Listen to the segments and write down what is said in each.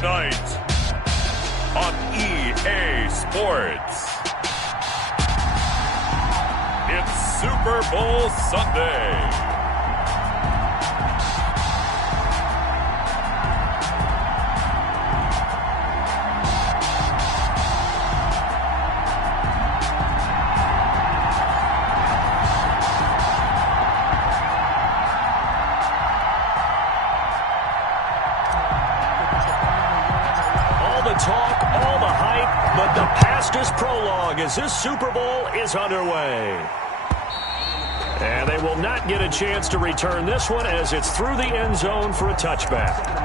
tonight on EA Sports. It's Super Bowl Sunday. Talk, all the hype, but the past is prologue as this Super Bowl is underway. And they will not get a chance to return this one as it's through the end zone for a touchback.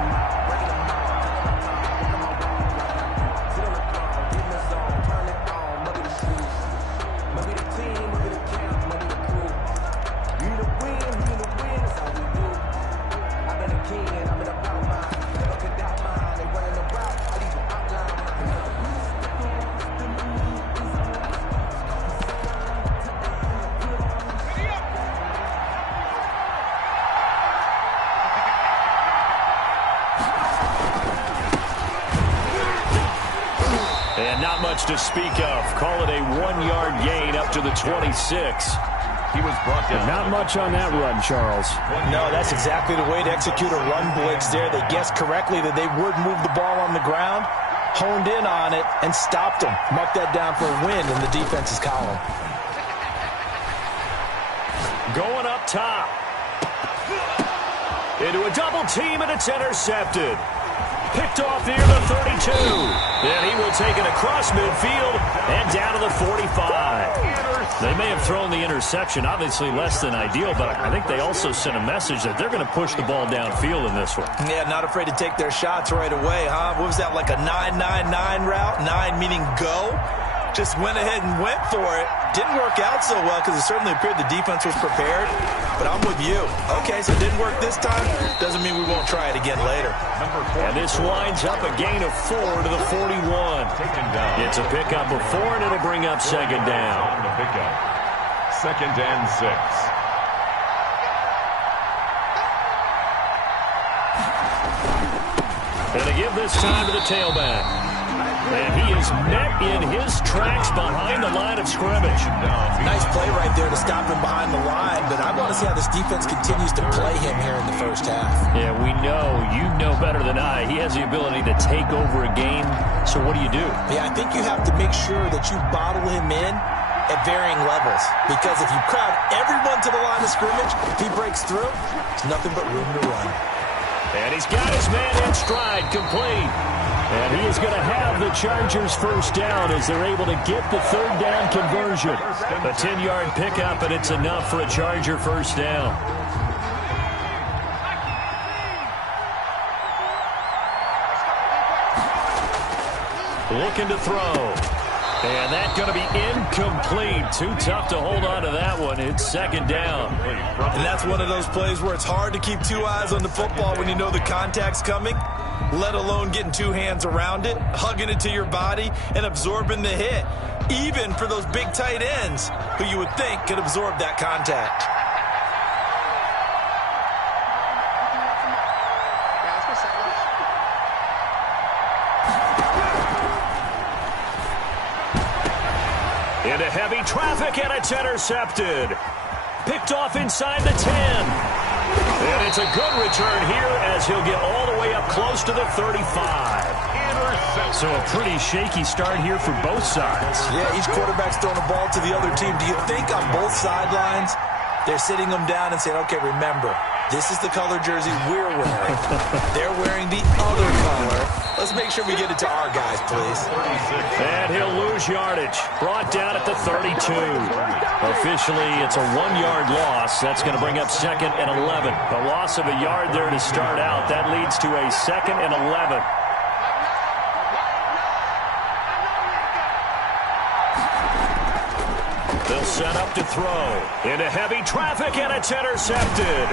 And not much to speak of. Call it a 1-yard gain up to the 26. He was brought down. Not much on that run, Charles. No, that's exactly the way to execute a run blitz there. They guessed correctly that they would move the ball on the ground, honed in on it, and stopped them. Marked that down for a win in the defense's column. Going up top. Into a double team, and it's intercepted. Picked off near the 32. Then he will take it across midfield and down to the 45. They may have thrown the interception, obviously less than ideal, but I think they also sent a message that they're going to push the ball downfield in this one. Yeah, not afraid to take their shots right away, huh? What was that, like a 9-9-9 route? 9 meaning go? Just went ahead and went for it. Didn't work out so well because it certainly appeared the defense was prepared. But I'm with you. Okay, so it didn't work this time. Doesn't mean we won't try it again later. And this winds up a gain of 4 to the 41. It's a pickup of 4, and it'll bring up second down. Second and 6. And to give this time to the tailback. And he is met in his tracks behind the line of scrimmage. Nice play right there to stop him behind the line, but I want to see how this defense continues to play him here in the first half. Yeah, we know. You know better than I. He has the ability to take over a game. So what do you do? Yeah, I think you have to make sure that you bottle him in at varying levels. Because if you crowd everyone to the line of scrimmage, if he breaks through, there's nothing but room to run. And he's got his man in stride, complete. And he is going to have the Chargers first down as they're able to get the third down conversion. A 10-yard pickup, and it's enough for a Charger first down. Looking to throw. And that's going to be incomplete. Too tough to hold on to that one. It's second down. And that's one of those plays where it's hard to keep two eyes on the football when you know the contact's coming, let alone getting two hands around it, hugging it to your body, and absorbing the hit, even for those big tight ends who you would think could absorb that contact. Into heavy traffic, and it's intercepted. Picked off inside the 10. And it's a good return here as he'll get all the way up close to the 35. So a pretty shaky start here for both sides. Yeah, each quarterback's throwing the ball to the other team. Do you think on both sidelines they're sitting them down and saying, okay, remember, this is the color jersey we're wearing. They're wearing the other color. Let's make sure we get it to our guys, please. And he'll lose yardage. Brought down at the 32. Officially, it's a 1-yard loss. That's going to bring up second and 11. A loss of a yard there to start out. That leads to a second and 11. They'll set up to throw. Into heavy traffic, and it's intercepted.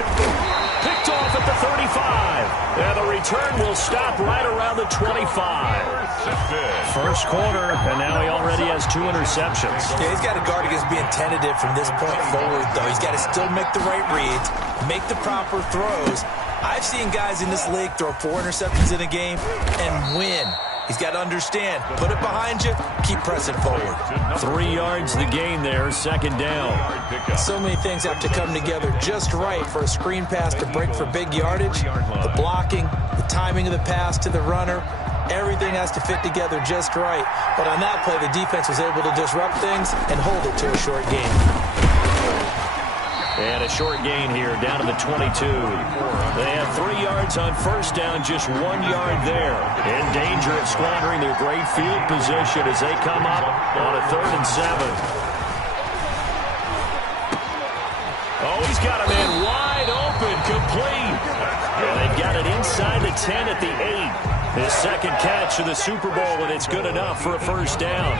Picked off at the 35. And the return will stop right around the 25. First quarter, and now he already has 2 interceptions. Yeah, he's got to guard against being tentative from this point forward, though. He's got to still make the right reads, make the proper throws, I've seen guys in this league throw 4 interceptions in a game and win. He's got to understand, put it behind you, keep pressing forward. 3 yards the gain there, second down. So many things have to come together just right for a screen pass to break for big yardage. The blocking, the timing of the pass to the runner, everything has to fit together just right. But on that play, the defense was able to disrupt things and hold it to a short gain. And a short gain here, down to the 22. They have 3 yards on first down, just 1 yard there. In danger of squandering their great field position as they come up on a 3rd and 7. Oh, he's got a man wide open, complete. And they've got it inside the 10 at the 8. His second catch of the Super Bowl, and it's good enough for a first down.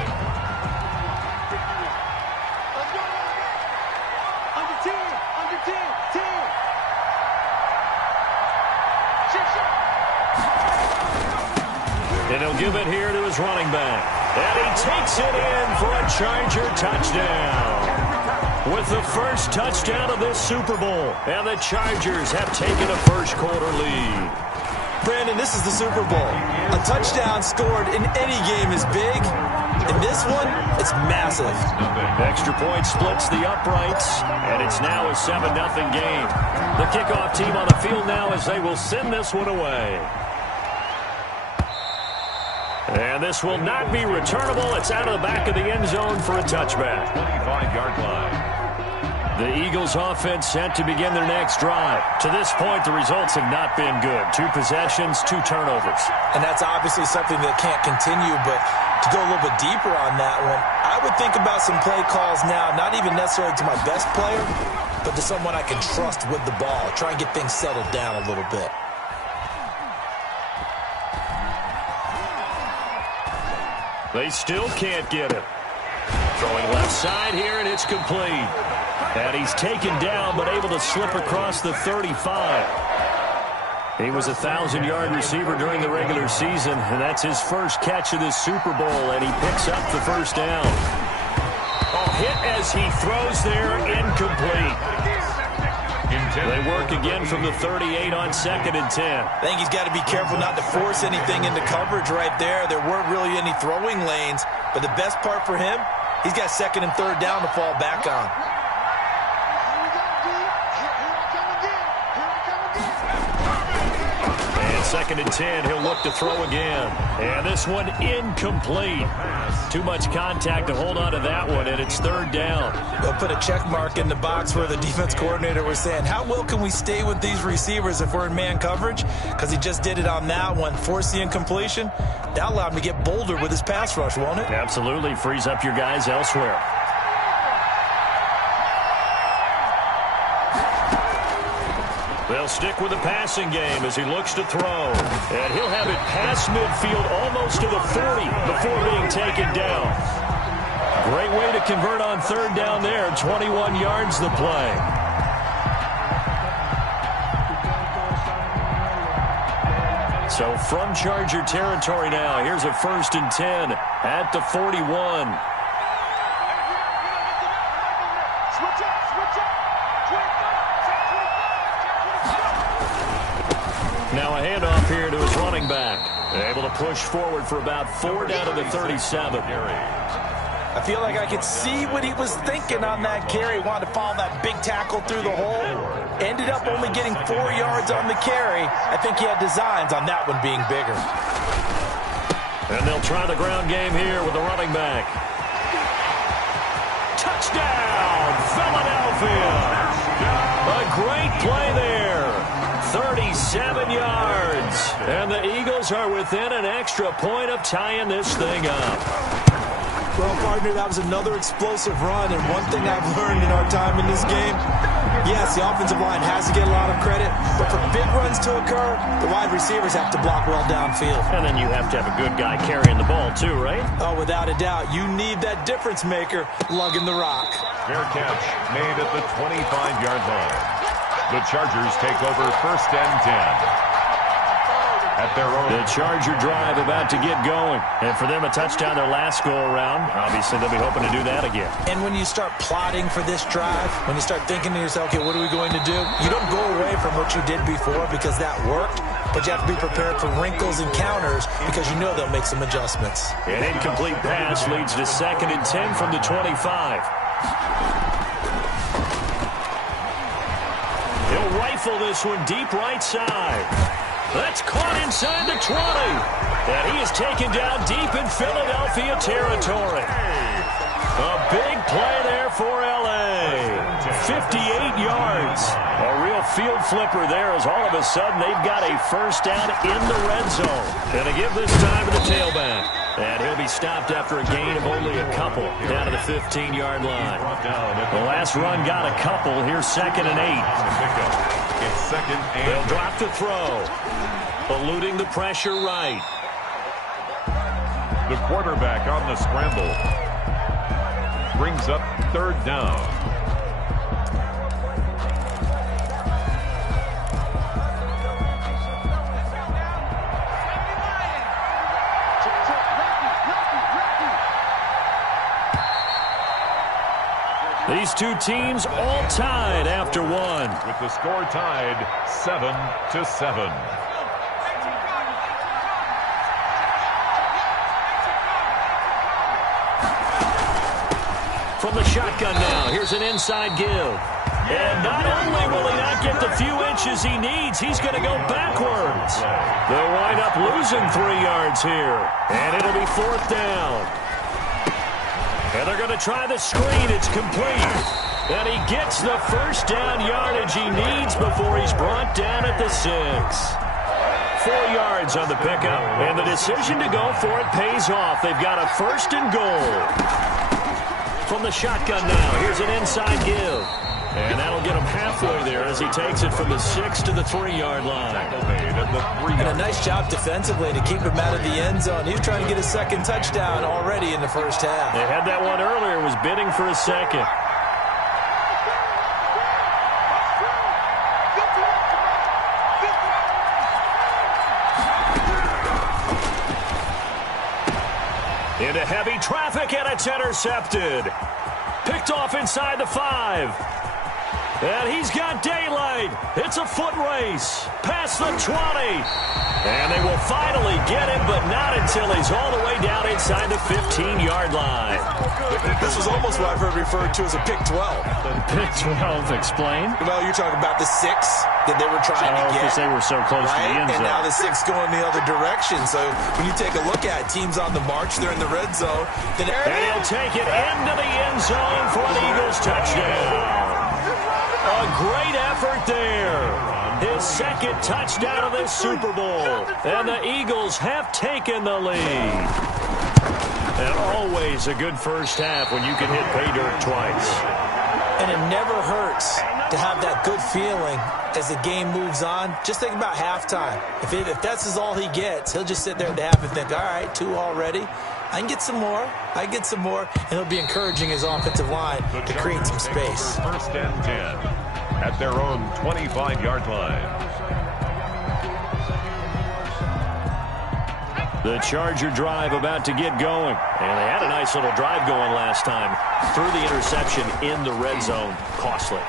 And he'll give it here to his running back. And he takes it in for a Charger touchdown. With the first touchdown of this Super Bowl. And the Chargers have taken a first-quarter lead. Brandon, this is the Super Bowl. A touchdown scored in any game is big. In this one, it's massive. Extra point splits the uprights, and it's now a 7-0 game. The kickoff team on the field now as they will send this one away. And this will not be returnable. It's out of the back of the end zone for a touchback. 25-yard line. The Eagles offense set to begin their next drive. To this point, the results have not been good. 2 possessions, 2 turnovers. And that's obviously something that can't continue, but to go a little bit deeper on that one, I would think about some play calls now, not even necessarily to my best player, but to someone I can trust with the ball. Try and get things settled down a little bit. They still can't get it. Throwing left side here, and it's complete. And he's taken down, but able to slip across the 35. He was a 1,000-yard receiver during the regular season, and that's his first catch of this Super Bowl, and he picks up the first down. A hit as he throws there, incomplete. They work again from the 38 on 2nd and 10. I think he's got to be careful not to force anything into coverage right there. There weren't really any throwing lanes, but the best part for him, he's got 2nd and 3rd down to fall back on. And 2nd and 10, he'll look to throw again. And this one incomplete. Too much contact to hold on to that one, and it's 3rd down. They'll put a check mark in the box where the defense coordinator was saying, how well can we stay with these receivers if we're in man coverage? Because he just did it on that one. Force the incompletion. That'll allow him to get bolder with his pass rush, won't it? Absolutely. Frees up your guys elsewhere. They'll stick with the passing game as he looks to throw. And he'll have it past midfield almost to the 40 before being taken down. Great way to convert on 3rd down there. 21 yards the play. So from Charger territory now, here's a 1st and 10 at the 41. Now a handoff here to his running back. Able to push forward for about 4 down to the 37. I feel like I could see what he was thinking on that carry. Wanted to follow that big tackle through the hole. Ended up only getting 4 yards on the carry. I think he had designs on that one being bigger. And they'll try the ground game here with the running back. Touchdown, Philadelphia. A great play there. 37 yards. And the Eagles are within an extra point of tying this thing up. Well, partner, that was another explosive run, and one thing I've learned in our time in this game, yes, the offensive line has to get a lot of credit, but for big runs to occur, the wide receivers have to block well downfield. And then you have to have a good guy carrying the ball too, right? Oh, without a doubt. You need that difference maker lugging the rock. Fair catch made at the 25-yard line. The Chargers take over 1st and 10. at their own. The Charger drive about to get going. And for them, a touchdown their last go-around. Obviously, they'll be hoping to do that again. And when you start plotting for this drive, when you start thinking to yourself, okay, what are we going to do? You don't go away from what you did before because that worked, but you have to be prepared for wrinkles and counters because you know they'll make some adjustments. An incomplete pass leads to 2nd and 10 from the 25. He'll rifle this one deep right side. That's caught inside the 20. And he is taken down deep in Philadelphia territory. A big play there for L.A. 58 yards. A real field flipper there as all of a sudden they've got a first down in the red zone. And they give this time to the tailback. And he'll be stopped after a gain of only a couple down to the 15-yard line. The last run got a couple. Here's 2nd and 8. It's 2nd and They'll drop the throw. Eluding the pressure right. the quarterback on the scramble. Brings up 3rd down. These two teams all tied after one. With the score tied 7-7. From the shotgun now, here's an inside give. And not only will he not get the few inches he needs, he's going to go backwards. They'll wind up losing 3 yards here. And it'll be 4th down. And they're going to try the screen. It's complete. And he gets the first down yardage he needs before he's brought down at the 6. 4 yards on the pickup. And the decision to go for it pays off. They've got a 1st and goal. From the shotgun now, here's an inside give. And that'll get him halfway there as he takes it from the 6 to the 3-yard line. And a nice job defensively to keep him out of the end zone. He was trying to get a 2nd touchdown already in the first half. They had that one earlier, was bidding for a 2nd. Into heavy traffic, and it's intercepted. Picked off inside the 5. And he's got daylight. It's a foot race. Past the 20. And they will finally get him, but not until he's all the way down inside the 15-yard line. This was almost what I've heard referred to as a pick 12. Pick 12, explain? Well, you're talking about the 6 that they were trying to get. Because they were so close to the end zone. And now the 6 going the other direction. So when you take a look at teams on the march, they're in the red zone. And he'll take it into the end zone for an Eagles touchdown. A great effort there. His 2nd touchdown of this Super Bowl. And the Eagles have taken the lead. And always a good first half when you can hit pay dirt twice. And it never hurts to have that good feeling as the game moves on. Just think about halftime. If that's all he gets, he'll just sit there at the half and think, all right, 2 already. I can get some more. I get some more. And he'll be encouraging his offensive line to create some space. 1st and 10 at their own 25-yard line. The Charger drive about to get going. And they had a nice little drive going last time. Threw the interception in the red zone. Costly.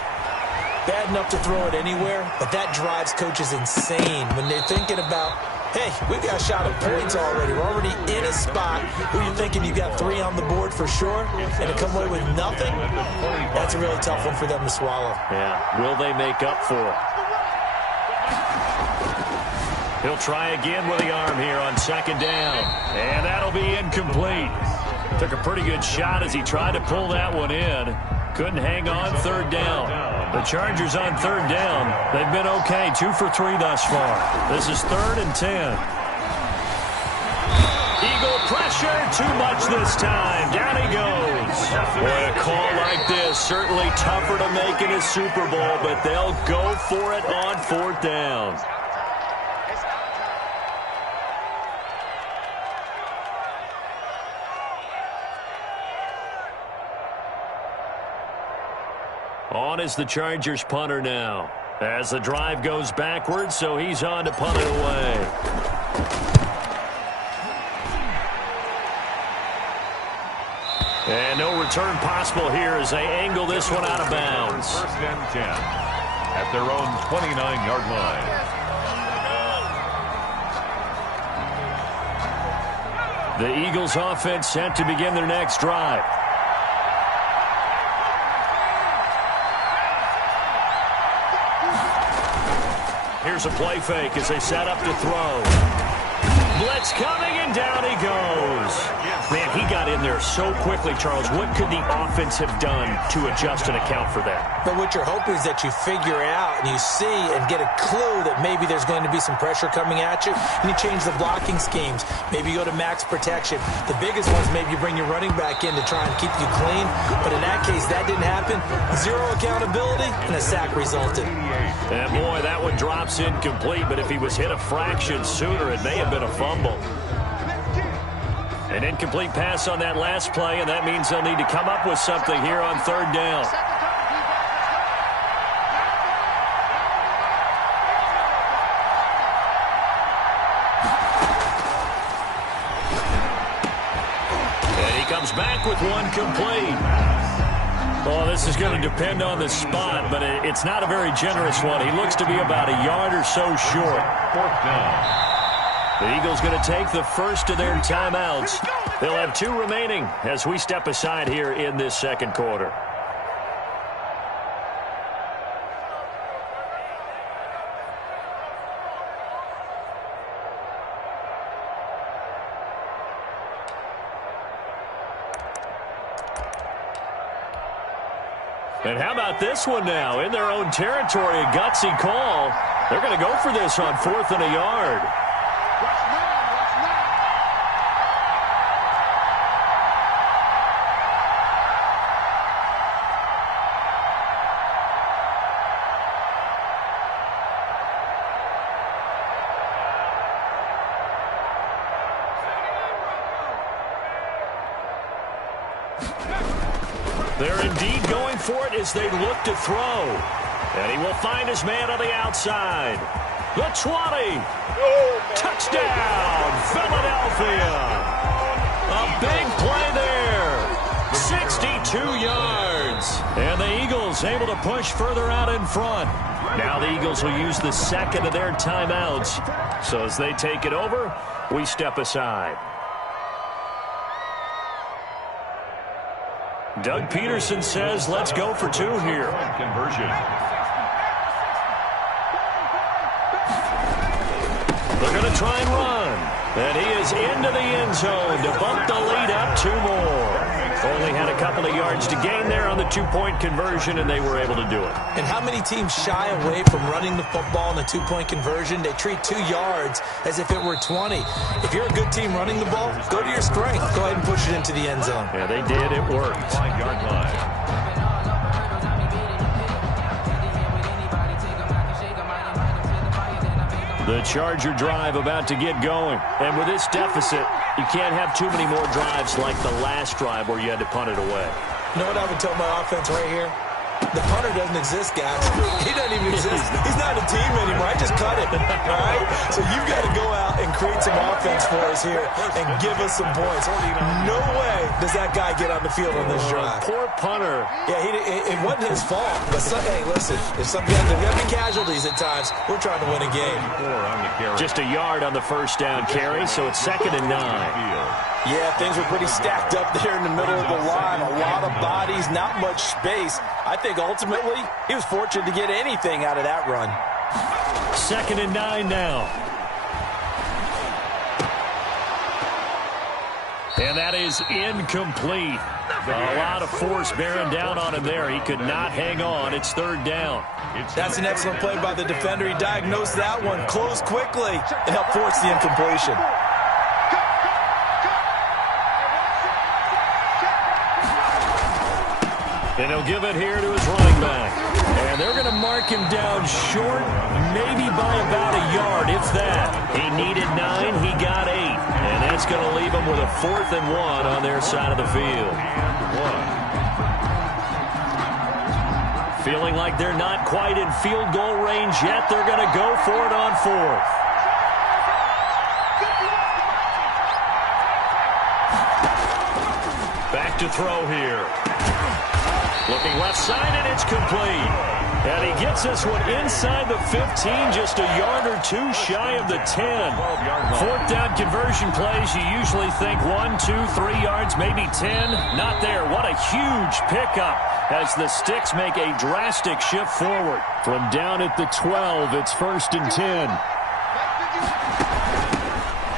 Bad enough to throw it anywhere, but that drives coaches insane when they're thinking about, hey, we've got a shot at points already. We're already in a spot where you're thinking you've got 3 on the board for sure, and to come away with nothing, that's a really tough one for them to swallow. Yeah, will they make up for it? He'll try again with the arm here on 2nd down, and that'll be incomplete. Took a pretty good shot as he tried to pull that one in. Couldn't hang on 3rd down. The Chargers on 3rd down. They've been okay, 2 for 3 thus far. This is 3rd and 10. Eagle pressure, too much this time. Down he goes. Boy, a call like this, certainly tougher to make in a Super Bowl, but they'll go for it on 4th down. On is the Chargers punter now. As the drive goes backwards, so he's on to punt it away. And no return possible here as they angle this one out of bounds. First and 10 at their own 29-yard line. The Eagles offense set to begin their next drive. Here's a play fake as they set up to throw. Blitz coming, and down he goes. Man, he got in there so quickly, Charles. What could the offense have done to adjust and account for that? But what you're hoping is that you figure out and you see and get a clue that maybe there's going to be some pressure coming at you, and you change the blocking schemes. Maybe you go to max protection. The biggest ones, maybe you bring your running back in to try and keep you clean. But in that case, that didn't happen. Zero accountability, and a sack resulted. And boy, that one drops incomplete, but if he was hit a fraction sooner, it may have been a fumble. An incomplete pass on that last play, and that means they'll need to come up with something here on third down. And he comes back with one complete. Well, this is going to depend on the spot, but it's not a very generous one. He looks to be about a yard or so short. Fourth down. The Eagles going to take the first of their timeouts. They'll have 2 remaining as we step aside here in this second quarter. And how about this one now? In their own territory, a gutsy call. They're going to go for this on 4th and a yard. They're indeed going for it as they look to throw. And he will find his man on the outside. The 20. Touchdown, Philadelphia. A big play there. 62 yards. And the Eagles able to push further out in front. Now the Eagles will use the second of their timeouts. So as they take it over, we step aside. Doug Peterson says, let's go for 2 here. Conversion. They're going to try and run. And he is into the end zone to bump the lead up 2 more. Only had a couple of yards to gain there on the 2-point conversion, and they were able to do it. And how many teams shy away from running the football in the 2-point conversion? They treat 2 yards as if it were 20. If you're a good team running the ball, go to your strength. Go ahead and push it into the end zone. Yeah, they did. It worked. 5-yard line. The Charger drive about to get going. And with this deficit, you can't have too many more drives like the last drive where you had to punt it away. You know what I would tell my offense right here? The punter doesn't exist, guys. He doesn't even exist. He's not a team anymore. I just cut him. All right? So you've got to go out and create some offense for us here and give us some points. No way does that guy get on the field on this drive. Poor punter. Yeah, it wasn't his fault. But, hey, listen, there's got to be casualties at times. We're trying to win a game. Just a yard on the first down carry, so it's 2nd and 9. Yeah, things were pretty stacked up there in the middle of the line. A lot of bodies, not much space. I think ultimately he was fortunate to get anything out of that run. 2nd and 9 now. And that is incomplete. A lot of force bearing down on him there. He could not hang on. It's 3rd down. That's an excellent play by the defender. He diagnosed that one, closed quickly, and helped force the incompletion. And he'll give it here to his running back. And they're going to mark him down short, maybe by about a yard, if that. He needed 9, he got 8. And that's going to leave him with a 4th and 1 on their side of the field. Feeling like they're not quite in field goal range yet, they're going to go for it on 4th. Back left to throw here. Looking left side, and it's complete. And he gets this one inside the 15, just a yard or two shy of the 10. Fourth down conversion plays, you usually think 1, 2, 3 yards, maybe 10. Not there. What a huge pickup as the Sticks make a drastic shift forward. From down at the 12, it's 1st and 10.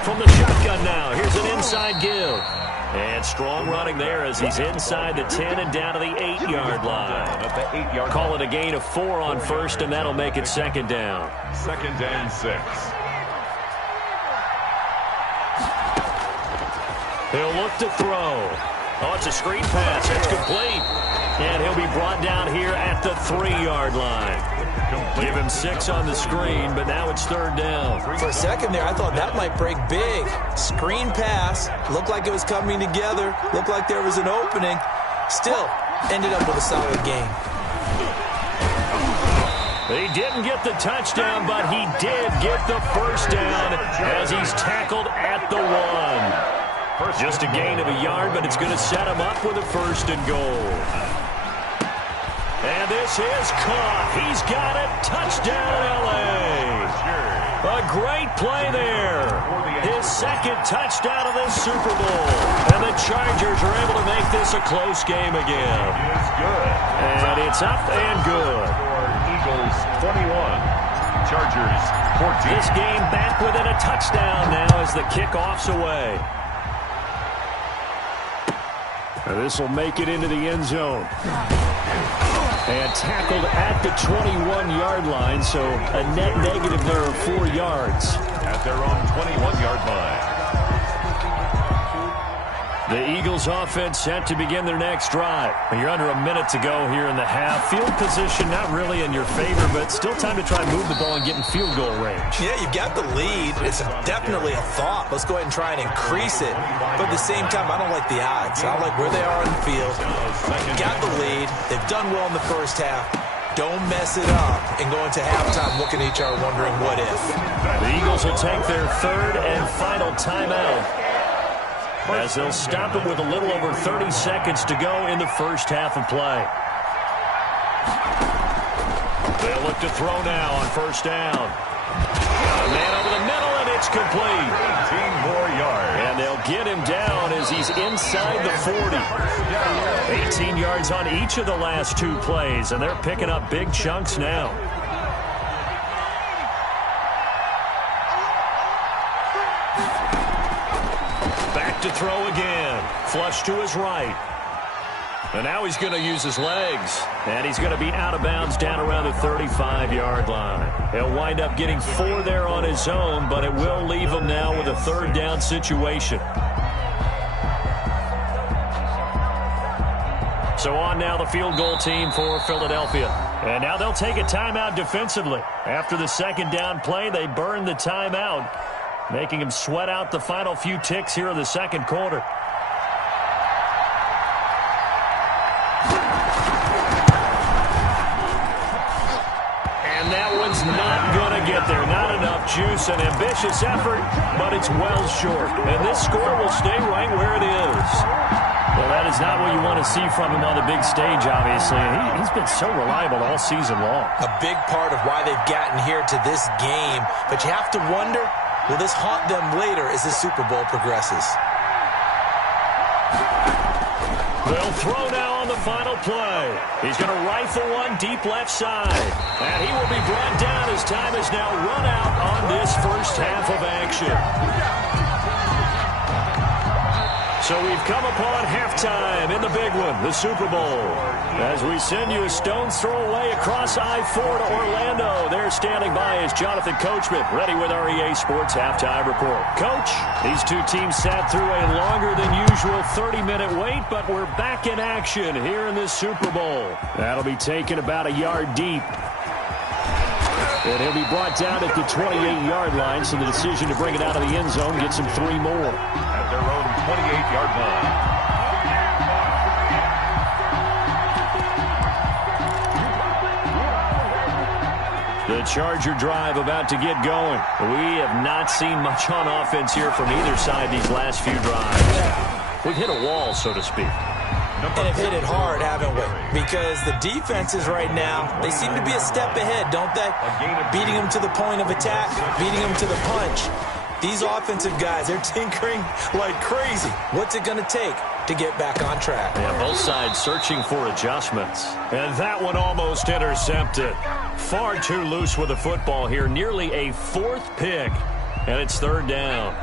From the shotgun now, here's an inside give. And strong running there as he's inside the 10 and down to the 8-yard line. Call it a gain of 4 on first, and that'll make it 2nd down. 2nd and 6. He'll look to throw. Oh, it's a screen pass. It's complete. And he'll be brought down here at the 3-yard line. Give him 6 on the screen, but now it's 3rd down. For a second there, I thought that might break big. Screen pass. Looked like it was coming together. Looked like there was an opening. Still, ended up with a solid game. He didn't get the touchdown, but he did get the 1st down as he's tackled at the 1. Just a gain of a yard, but it's going to set him up with a 1st and goal. And this is caught. He's got it. Touchdown, L.A. A great play there. His 2nd touchdown of this Super Bowl. And the Chargers are able to make this a close game again. And it's up and good. Eagles 21. Chargers 14. This game back within a touchdown now as the kickoff's away. And this will make it into the end zone. And tackled at the 21-yard line, so a net negative there of 4 yards. At their own 21-yard line. The Eagles offense set to begin their next drive. You're under a minute to go here in the half. Field position not really in your favor, but still time to try and move the ball and get in field goal range. Yeah, you've got the lead. It's definitely a thought. Let's go ahead and try and increase it. But at the same time, I don't like the odds. I don't like where they are on the field. Got the lead. They've done well in the first half. Don't mess it up and go into halftime looking at each other wondering what if. The Eagles will take their 3rd and final timeout, as they'll stop it with a little over 30 seconds to go in the first half of play. They'll look to throw now on 1st down. A man over the middle, and it's complete. 18 more yards. And they'll get him down as he's inside the 40. 18 yards on each of the last 2 plays, and they're picking up big chunks now. To throw again. Flush to his right. And now he's going to use his legs. And he's going to be out of bounds down around the 35-yard line. He'll wind up getting 4 there on his own, but it will leave him now with a 3rd down situation. So on now the field goal team for Philadelphia. And now they'll take a timeout defensively. After the 2nd down play, they burn the timeout, making him sweat out the final few ticks here in the 2nd quarter. And that one's not going to get there. Not enough juice. An ambitious effort, but it's well short. And this score will stay right where it is. Well, that is not what you want to see from him on the big stage, obviously. He's been so reliable all season long. A big part of why they've gotten here to this game. But you have to wonder, will this haunt them later as the Super Bowl progresses? They'll throw now on the final play. He's going to rifle one deep left side. And he will be brought down as time is now run out on this first half of action. So we've come upon halftime in the big one, the Super Bowl. As we send you a stone's throw away across I-4 to Orlando. There standing by is Jonathan Coachman, ready with our EA Sports Halftime Report. Coach, these two teams sat through a longer than usual 30-minute wait, but we're back in action here in this Super Bowl. That'll be taken about a yard deep. And he'll be brought down at the 28-yard line, so the decision to bring it out of the end zone gets him 3 more. At their own 28-yard line. The Charger drive about to get going. We have not seen much on offense here from either side these last few drives. We've hit a wall, so to speak. And have hit it hard, haven't we? Because the defenses right now, they seem to be a step ahead, don't they? Beating them to the point of attack, beating them to the punch. These offensive guys, they're tinkering like crazy. What's it going to take to get back on track? Yeah, both sides searching for adjustments. And that one almost intercepted. Far too loose with the football here. Nearly a fourth pick. And it's third down.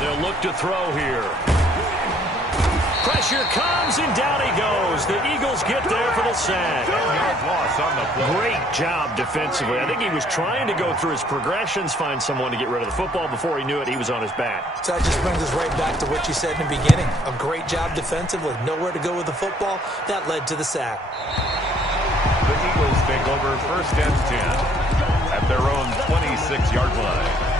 They'll look to throw here. Pressure comes, and down he goes. The Eagles get there for the sack. Loss on the play. Great job defensively. I think he was trying to go through his progressions, find someone to get rid of the football. Before he knew it, he was on his back. So that just brings us right back to what you said in the beginning. A great job defensively. Nowhere to go with the football. That led to the sack. The Eagles take over first and 10 at their own 26-yard line.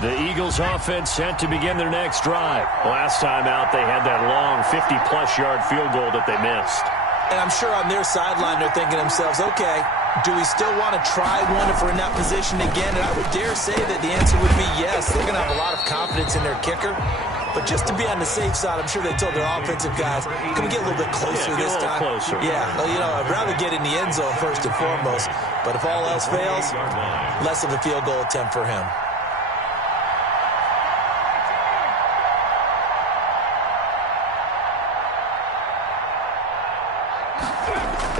The Eagles offense set to begin their next drive. Last time out, they had that long 50-plus yard field goal that they missed. And I'm sure on their sideline, they're thinking to themselves, okay, do we still want to try one if we're in that position again? And I would dare say that the answer would be yes. They're going to have a lot of confidence in their kicker. But just to be on the safe side, I'm sure they told their offensive guys, can we get a little bit closer this time? Closer. Yeah, well, you know, I'd rather get in the end zone first and foremost. But if all else fails, less of a field goal attempt for him.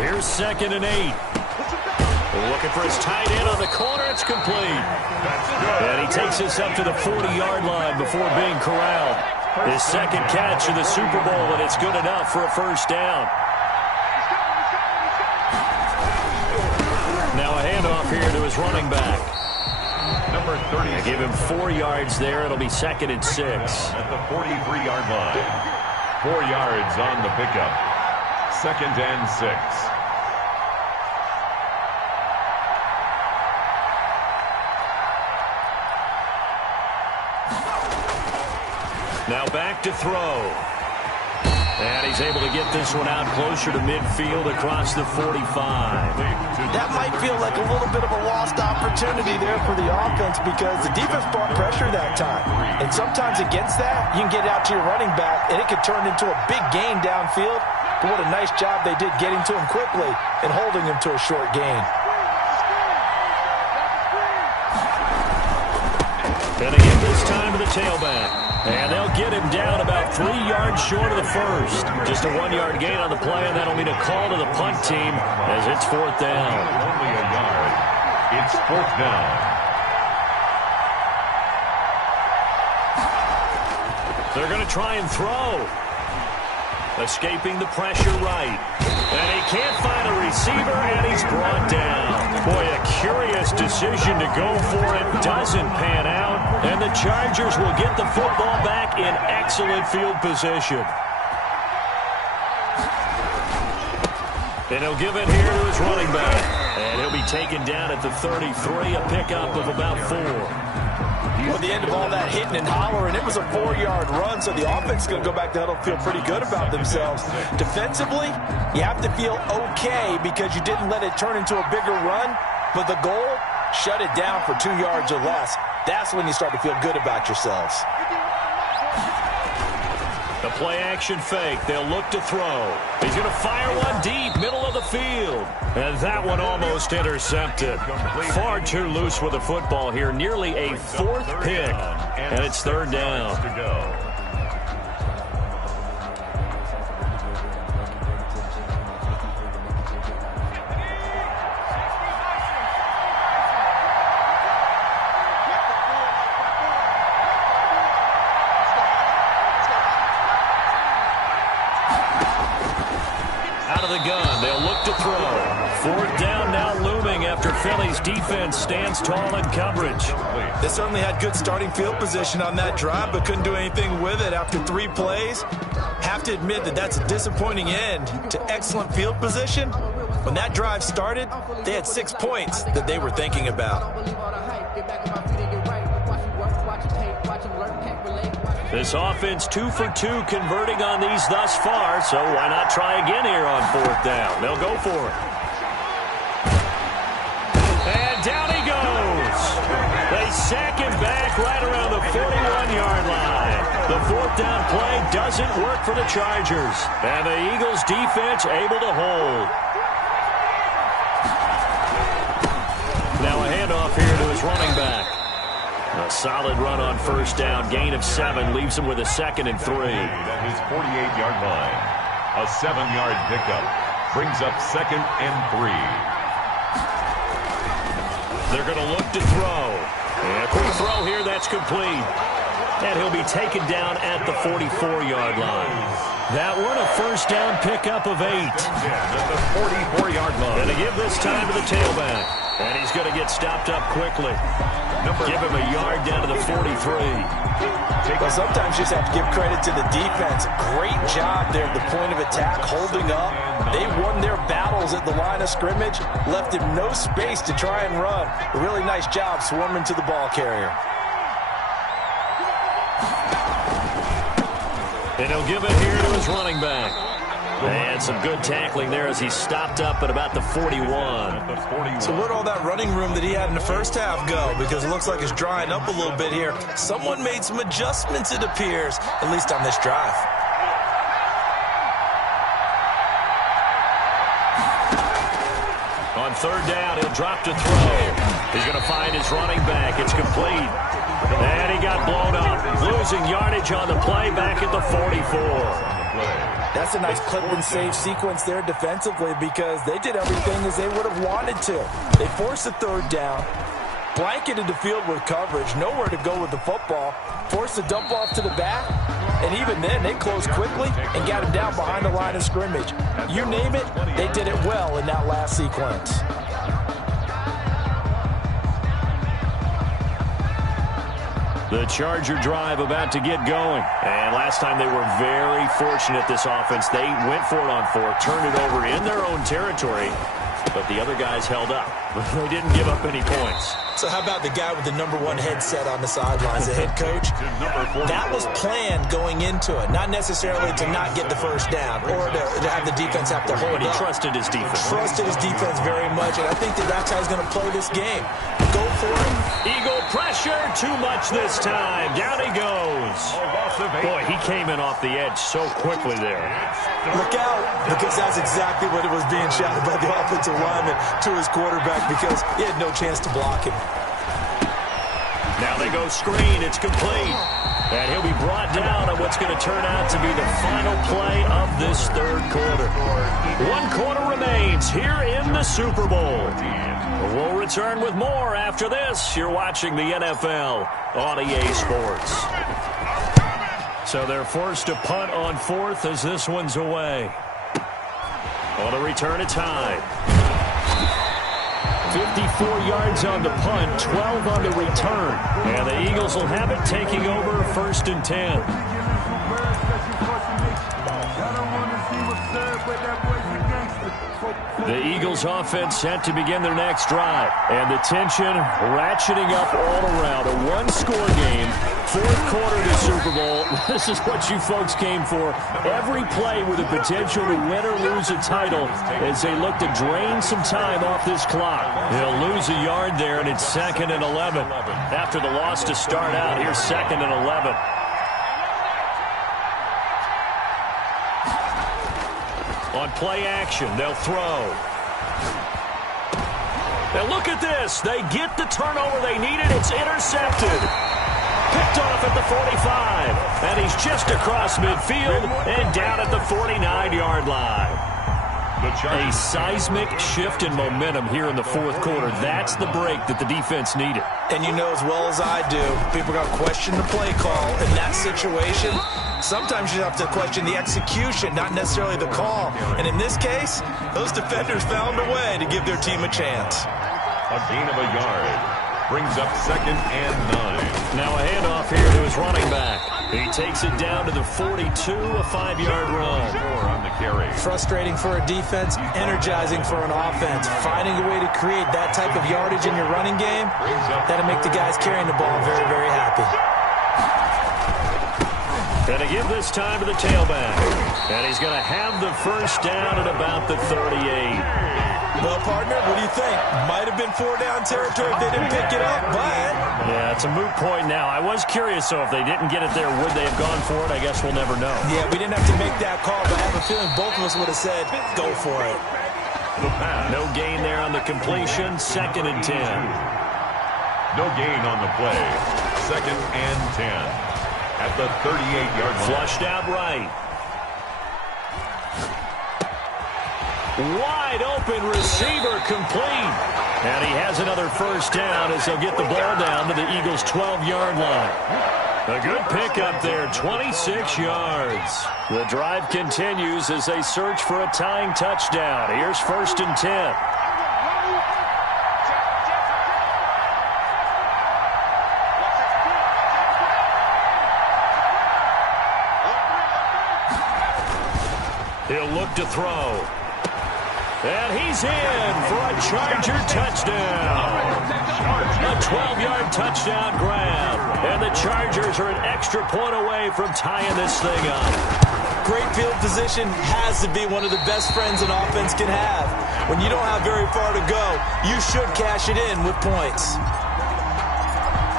Here's 2nd and 8. Looking for his tight end on the corner. It's complete. And he takes this up to the 40-yard line before being corralled. His second catch of the Super Bowl, and it's good enough for a first down. Now a handoff here to his running back. Number 30. I give him 4 yards there. It'll be 2nd and 6. At the 43-yard line. 4 yards on the pickup. 2nd and 6. Now back to throw. And he's able to get this one out closer to midfield across the 45. That might feel like a little bit of a lost opportunity there for the offense because the defense brought pressure that time. And sometimes against that, you can get out to your running back, and it could turn into a big gain downfield. But what a nice job they did getting to him quickly and holding him to a short gain. And again this time to the tailback. And they'll get him down about 3 yards short of the first. Just a 1-yard gain on the play, and that'll mean a call to the punt team as it's 4th down. Only a yard. It's 4th down. They're going to try and throw. Escaping the pressure right. And he can't find a receiver, and he's brought down. Boy, a curious decision to go for it. Doesn't pan out. And the Chargers will get the football back in excellent field position. And he'll give it here to his running back. And he'll be taken down at the 33, a pickup of about 4. At the end of all that hitting and hollering, it was a 4-yard run, so the offense is going to go back to huddle, feel pretty good about themselves. Defensively, you have to feel okay because you didn't let it turn into a bigger run, but the goal, shut it down for 2 yards or less. That's when you start to feel good about yourselves. The play-action fake. They'll look to throw. He's going to fire one deep, middle of the field. And that one almost intercepted. Far too loose with the football here. Nearly a 4th pick. And it's 3rd down. Philly's defense stands tall in coverage. They certainly had good starting field position on that drive, but couldn't do anything with it after 3 plays. Have to admit that that's a disappointing end to excellent field position. When that drive started, they had 6 points that they were thinking about. This offense 2 for 2 converting on these thus far, so why not try again here on 4th down? They'll go for it. And down he goes. They sack him back right around fourth down play doesn't work for the Chargers. And the Eagles defense able to hold. Now a handoff here to his running back. A solid run on first down. Gain of 7 leaves him with a 2nd and 3. At his 48-yard line. A 7-yard pickup brings up 2nd and 3. They're going to look to throw. And a quick throw here, that's complete. And he'll be taken down at the 44-yard line. That one a first down pickup of 8. At the 44-yard line. Going to give this time to the tailback. And he's going to get stopped up quickly. Give him a yard down to the 43. Well, sometimes you just have to give credit to the defense. Great job there at the point of attack, holding up. They won their battles at the line of scrimmage, left him no space to try and run. A really nice job swarming to the ball carrier. And he'll give it here to his running back. And some good tackling there as he stopped up at about the 41. So where'd all that running room that he had in the first half go? Because it looks like it's drying up a little bit here. Someone made some adjustments, it appears, at least on this drive. On third down, he'll drop to throw. He's going to find his running back. It's complete. And he got blown up, losing yardage on the play back at the 44. That's a nice clip and save sequence there defensively because they did everything as they would have wanted to. They forced the third down, blanketed the field with coverage, nowhere to go with the football, forced the dump off to the back, and even then they closed quickly and got him down behind the line of scrimmage. You name it, they did it well in that last sequence. The Charger drive about to get going. And last time they were very fortunate, this offense. They went for it on 4, turned it over in their own territory, but the other guys held up. They didn't give up any points. So how about the guy with the #1 headset on the sidelines, the head coach? That was planned going into it, not necessarily to not get the first down or to have the defense have to hold But he up. trusted his defense. Trusted his defense very much, and I think that's how he's going to play this game. Go for it. Eagle pressure, too much this time. Down he goes. Boy, he came in off the edge so quickly there. Look out, because that's exactly what it was being shouted by the offensive lineman to his quarterback because he had no chance to block him. Now they go screen. It's complete. And he'll be brought down on what's going to turn out to be the final play of this third quarter. 1 quarter remains here in the Super Bowl. We'll return with more after this. You're watching the NFL on EA Sports. So they're forced to punt on 4th as this one's away. On a return of time. 54 yards on the punt, 12 on the return. And the Eagles will have it taking over 1st and 10. The Eagles offense set to begin their next drive. And the tension ratcheting up all around. A 1-score game, 4th quarter of the Super Bowl. This is what you folks came for. Every play with the potential to win or lose a title as they look to drain some time off this clock. They'll lose a yard there, and it's 2nd and 11. After the loss to start out, here's 2nd and 11. On play action, they'll throw. Now look at this. They get the turnover they needed. It's intercepted. Picked off at the 45. And he's just across midfield and down at the 49-yard line. A seismic shift in momentum here in the 4th quarter. That's the break that the defense needed. And you know as well as I do, people are going to question the play call in that situation. Sometimes you have to question the execution, not necessarily the call. And in this case, those defenders found a way to give their team a chance. A gain of a yard brings up 2nd and 9. Now a handoff here to his running back. He takes it down to the 42, a 5-yard run. 4 on the carry. Frustrating for a defense, energizing for an offense. Finding a way to create that type of yardage in your running game, that'll make the guys carrying the ball very, very happy. Going to give this time to the tailback. And he's going to have the first down at about the 38. Well, partner, what do you think? Might have been 4-down territory if they didn't pick it up, but... Yeah, it's a moot point now. I was curious, so if they didn't get it there, would they have gone for it? I guess we'll never know. Yeah, we didn't have to make that call, but I have a feeling both of us would have said, go for it. The No gain there on the completion. 2nd and 10. No gain on the play. 2nd and 10. At the 38-yard line. Flushed out right. Wide open receiver complete. And he has another first down as they'll get the ball down to the Eagles' 12-yard line. A good pickup there, 26 yards. The drive continues as they search for a tying touchdown. Here's 1st and 10. He'll look to throw. And he's in for a Charger touchdown. A 12-yard touchdown grab. And the Chargers are an extra point away from tying this thing up. Great field position has to be one of the best friends an offense can have. When you don't have very far to go, you should cash it in with points.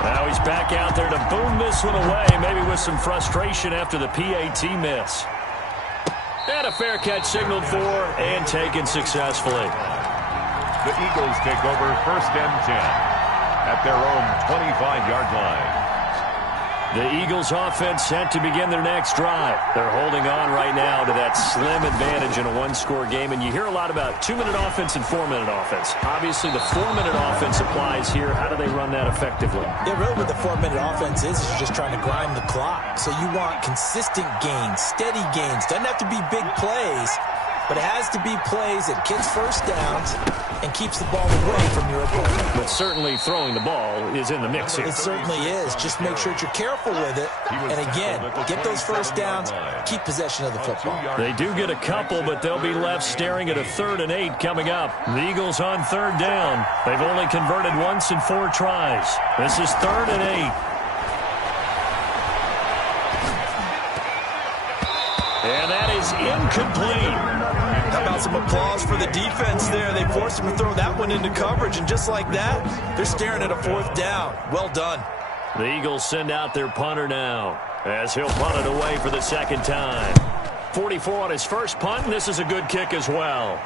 Now he's back out there to boom this one away, maybe with some frustration after the PAT miss. And a fair catch signaled for and taken successfully. The Eagles take over 1st and 10 at their own 25-yard line. The Eagles offense set to begin their next drive. They're holding on right now to that slim advantage in a one-score game. And you hear a lot about 2-minute offense and 4-minute offense. Obviously, the 4-minute offense applies here. How do they run that effectively? Yeah, really what the 4-minute offense is you're just trying to grind the clock. So you want consistent gains, steady gains. Doesn't have to be big plays, but it has to be plays that gets first downs and keeps the ball away from your opponent. But certainly throwing the ball is in the mix here. It certainly is. Just make sure that you're careful with it. And again, get those first downs, keep possession of the football. They do get a couple, but they'll be left staring at a 3rd and 8 coming up. The Eagles on 3rd down. They've only converted once in 4 tries. This is 3rd and 8. And that is incomplete. How about some applause for the defense there? They forced him to throw that one into coverage, and just like that, they're staring at a 4th down. Well done. The Eagles send out their punter now as he'll punt it away for the 2nd time. 44 on his first punt, and this is a good kick as well.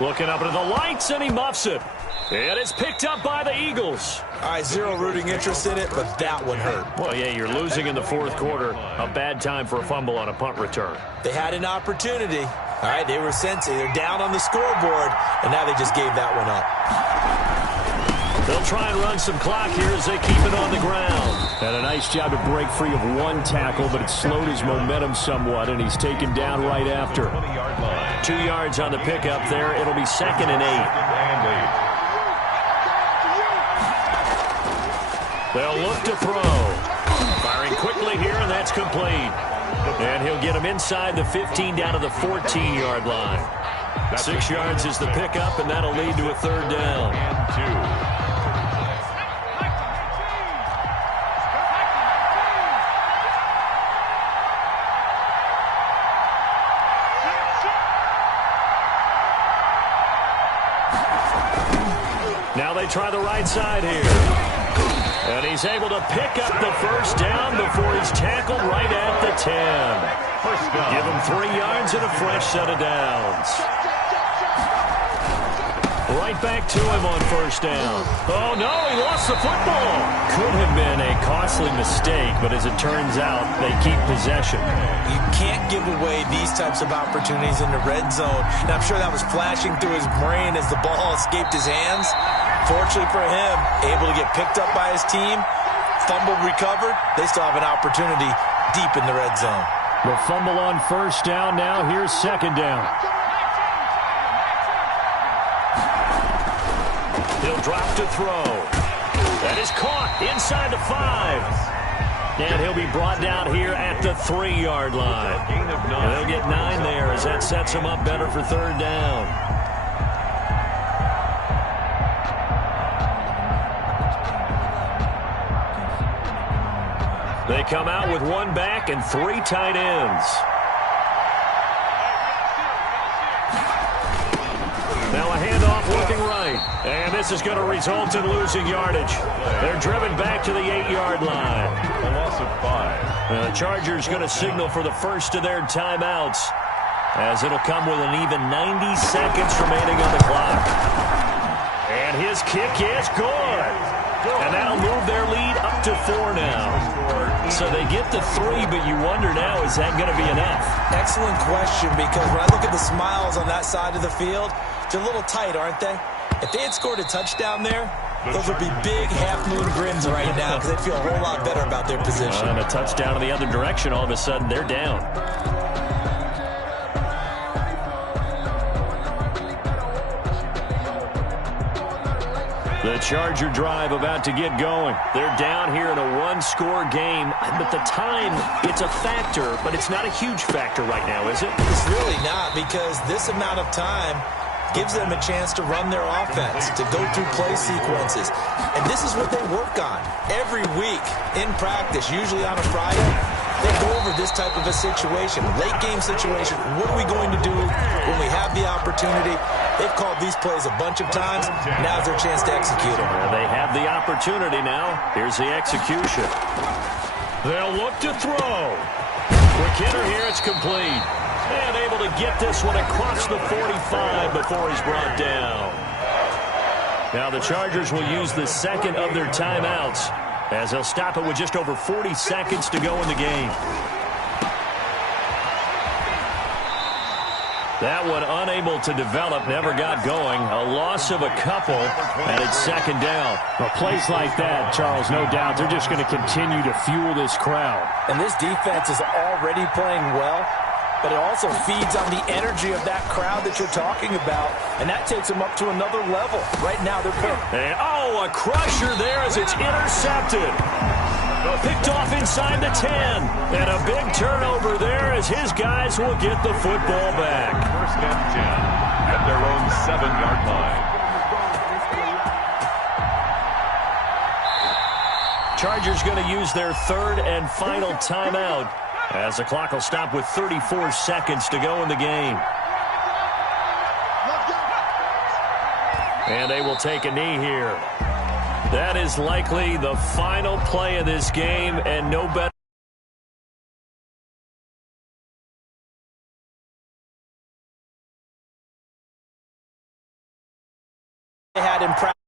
Looking up into the lights, and he muffs it. And it's picked up by the Eagles. All right, zero rooting interest in it, but that one hurt. Well, yeah, you're losing in the 4th quarter. A bad time for a fumble on a punt return. They had an opportunity. All right, they were sensing. They're down on the scoreboard, and now they just gave that one up. They'll try and run some clock here as they keep it on the ground. And a nice job to break free of one tackle, but it slowed his momentum somewhat, and he's taken down right after. 2 yards on the pickup there. It'll be 2nd and 8. They'll look to throw. Firing quickly here, and that's complete. And he'll get him inside the 15 down to the 14-yard line. 6 yards is the pickup, and that'll lead to a 3rd down. Now they try the right side here. And he's able to pick up the first down before he's tackled right at the 10. Give him 3 yards and a fresh set of downs. Right back to him on first down. Oh, no, he lost the football. Could have been a costly mistake, but as it turns out, they keep possession. You can't give away these types of opportunities in the red zone. And I'm sure that was flashing through his brain as the ball escaped his hands. Fortunately for him, able to get picked up by his team, fumble recovered. They still have an opportunity deep in the red zone. The fumble on first down now. Here's 2nd down. He'll drop to throw. That is caught inside the 5. And he'll be brought down here at the 3-yard line. And they'll get 9 there as that sets him up better for 3rd down. They come out with 1 back and 3 tight ends. Now a off looking right. And this is going to result in losing yardage. They're driven back to the 8-yard line. A loss of 5. The Chargers going to signal for the first of their timeouts, as it'll come with an even 90 seconds remaining on the clock. And his kick is good. And that'll move their lead up to 4 now. So they get to 3, but you wonder now, is that going to be enough? Excellent question, because when I look at the smiles on that side of the field, they're a little tight, aren't they? If they had scored a touchdown there, those would be big half-moon grins right now, because they'd feel a whole lot better about their position. And a touchdown in the other direction, all of a sudden, they're down. The Charger drive about to get going. They're down here in a one-score game, but the time, it's a factor, but it's not a huge factor right now, is it? It's really not, because this amount of time gives them a chance to run their offense, to go through play sequences. And this is what they work on every week in practice, usually on a Friday. They go over this type of a situation, late game situation. What are we going to do when we have the opportunity? They've called these plays a bunch of times. Now's their chance to execute them. They have the opportunity now. Here's the execution. They'll look to throw. Quick hitter here, it's complete. And able to get this one across the 45 before he's brought down. Now the Chargers will use the second of their timeouts, as they'll stop it with just over 40 seconds to go in the game. That one unable to develop, never got going. A loss of a couple, and it's second down. Well, plays like that, Charles, no doubt, they're just going to continue to fuel this crowd. And this defense is already playing well, but it also feeds on the energy of that crowd that you're talking about, and that takes them up to another level. Right now, they're playing. And, a crusher there as it's intercepted. Picked off inside the 10. And a big turnover there as his guys will get the football back. First and 10 at their own 7-yard line. Chargers going to use their third and final timeout, as the clock will stop with 34 seconds to go in the game. And they will take a knee here. That is likely the final play of this game, and no better. They had in practice.